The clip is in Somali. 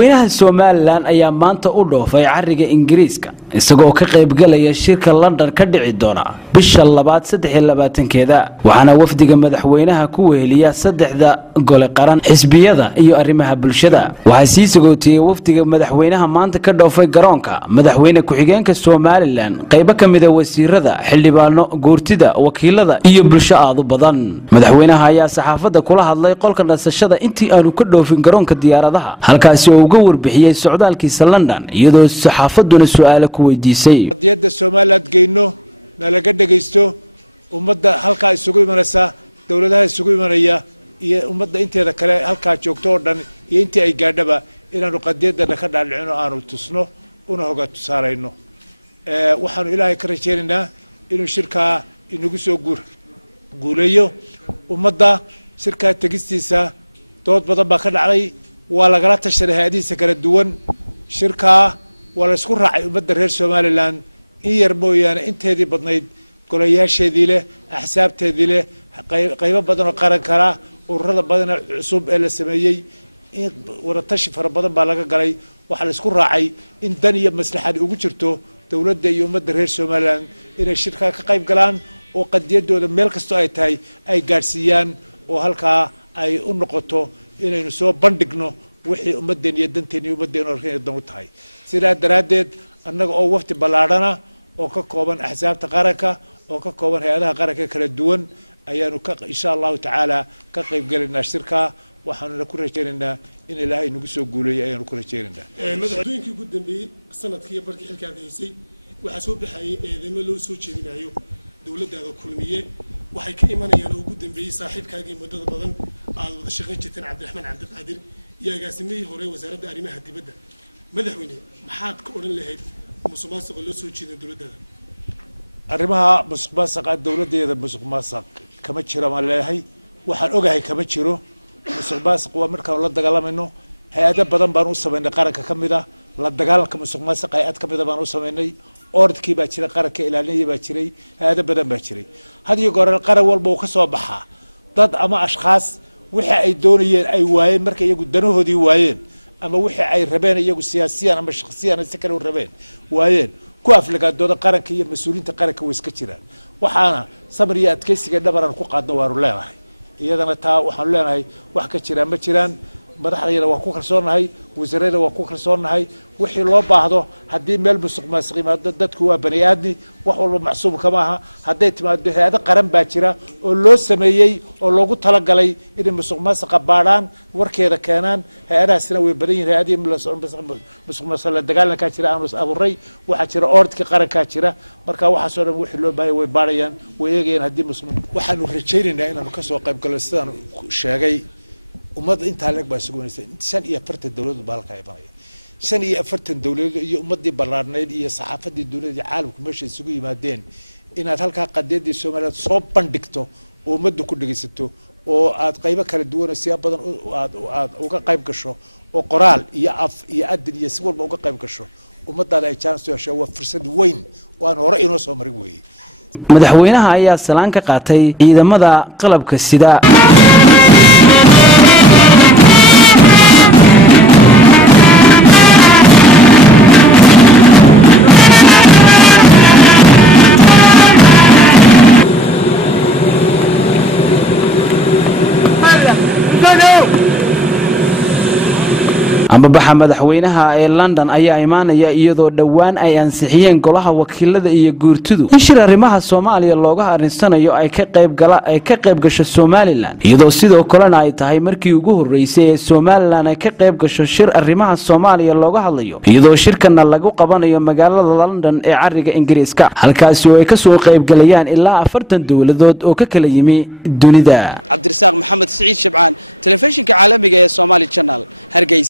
madaxweynaha Somaliland ayaa maanta u dhoofay cariga Ingiriiska isagoo ka qayb galaya shirka London ka dhici doona bisha 23keeda waxaana wafdiga madaxweynaha ku weeliya saddexda gole qaran xisbiyada iyo arrimaha bulshada waxa sii sagootiyay wafdiga madaxweynaha maanta ka dhoofay garoonka madaxweyne ku-xigeenka Somaliland qayb ka mid ah wasiirada xildhibaano guurtida wakiilada iyo bulsho aad u badan madaxweynaha ayaa saxaafadda kula hadlay qolka nasashada intii aanu ka dhoofin garoonka diyaaradaha halkaas uga warbixiyay socdaalkiisa London iyadoo saxaafaduna su'aalo ku weydiisay qadiyada Soomaaliland geyno nalaga dhageysto ummadda halka isugu imanaysa dawladaha isugu imanaya iyo ummadda inteeda kale halka joogto oo dhan iyo intii ay gaadhaba inaanu qadiyada ka dhacino aanu tusno una hoga tusaalayno waxaanu ilaahay ka rajaynaynaa inuu shirka inagu soo guuleeyo ummadda shirka tagistiisa dood badan baa ka dhacay waa lagala tashaday hay'adihiisa kala duwan shirka waa la isku raacay ummadda reer Somaliland in yar mooyaane inteedii badnayd golayaasheedii leh axsaabteedii leh qaybo badan oo qaran kala ururada badan cusub ee la sameeyay in waratashi fara badan baa laga galay waxa la isku raacay in dan iyo maslaxad ugu jirto dawladda iyo ummadda reer Somaliland inay shirka ka qayb galaan oo qadiyadooda meel kasto ay tahay ay gaarsiiyaan oo halka ay u noqoto inaynu soo bandhigno wixii ummadeen iyo danteen iyo ummadeen oo dan u tahay sidaa daraadeed annaga oo wafti balaadhana oo ka kooban axsaabta qaranka oo ka kooban hay'adaha qaranka kala duwan ayaanu ka insha Allah taala ka qayb galinaa shirka waxaanu ku rajaynaynaa in Ilaahay nagu soo guuleeyo ayaanu ku rajaynaynaa madaxweynaha ugu dambeeyay sanadkii barkii xilkaad haysay waxa soo baxay eedeymo loo soo jeedinayo dawladda kulmiye waxay ka imanayaan ugu dambeeyay saaxiibkaagii muddada badan aad wada shaqayn jirteen Cabdiraxmaan Cabdiqaadir iyo agaasimihii hore wasaaradda arrimaha dibadda madaxweyne maxaad ka oran lahayd musuqmaasuqa loo soo jeedin dawladda arrimaha musuqmaasuqa dawladdeeda musuqmaasuq kama jiro ma leeyahay waxaan ogahay kama jiro musuqmaasuq waa markaan la dagaalamayno hay'ado badan baan u sameynay qaranka kamida la dagaalanka musuqmaasuqa hay'ad kamida baan u sameynay ordkii baa jira qaranka ilaalinaya baa jiray hay'ado badan baa jiray hadiyo goor qaran walba uu ka soo baxaa dad ama ashxaas wixii ay doonayeen ay waayeen marka iyagu danahoodii waayeen ama wixii ay rabeen iyagu siyaasiyan ama shakhsiyan si kale u rabeen waayeen ku aflagaadooda qaranka iyo mas'uuliyiinta qaranka way iska jiraan waxaana samir iyo adkeysiga dhabaran ku qaadno waanu leenahay iyadana taa waxaan leenahay wax ka jira ma jiraan madaxdayda waa ku kalsoonahay wasaaradda waa ku kalsoonahay wixii loo baahdo hadii meel musuqmaasuq yimaado dadku waa bani aadmi wax walba macsuum kama aha haday timaado hay'ado qaran baa jira oo loo sameeyay oo loogu talagalay in musuqmaasuqa baadhaan warkeeda keenaan hay'adaasina way badan yihiin hay'adii musuqmaasuq la dagaalanka jira aanu abuuray waxa jira ordka qaranka jira marka waxa soo dhan wixii loo baahay way baadhayaan way eegayaan hadii musuq waxaanu rajaynaynaa inaanu ka soo qayb galno sidaan sheegay ummadda inta lag baa sugunaysan 45 dawlad baa halka imanaya 45 dawlad iyo ummadii balaarneed iyo saxaafadii dawladda caalamku meesha isugu yimaadeen inaad halka qadiyadii Soomaaliland soo bandhigto oo ummaddu ku dhageysato oo aad qaybo kala duwan oo siyaab badan aad uga qayb gasho oo qoraal iyo af iyo adin iyo si walba uga qayb gasho ummadda ay chance u hesho waa fursad weyn oo aan hore inoo soo marin weeyay madaxweynaha ayaa salaan ka qaatay ciidamada qalabka sida ama baxa madaxweynaha ee London ayaa imaanaya iyadoo dhawaan ay ansixiyeen golaha wakiilada iyo guurtidu in shir arrimaha Soomaaliya looga arinsanayo ay ka qayb gasho Somaliland iyadoo sidoo kalena ay tahay markii ugu horeysay ee Somaliland ay ka qayb gasho shir arrimaha Soomaaliya looga hadlayo iyadoo shirkana lagu qabanayo magaalada London ee cariga Ingiriiska halkaas oo ay ka soo qayb galayaan ilaa 40 dawladood oo ka kala yimi dunida Cabdirasaaq Maxamed Saciid Shabcaan telefishinka caalamiga ee Somali Channel Hargeysa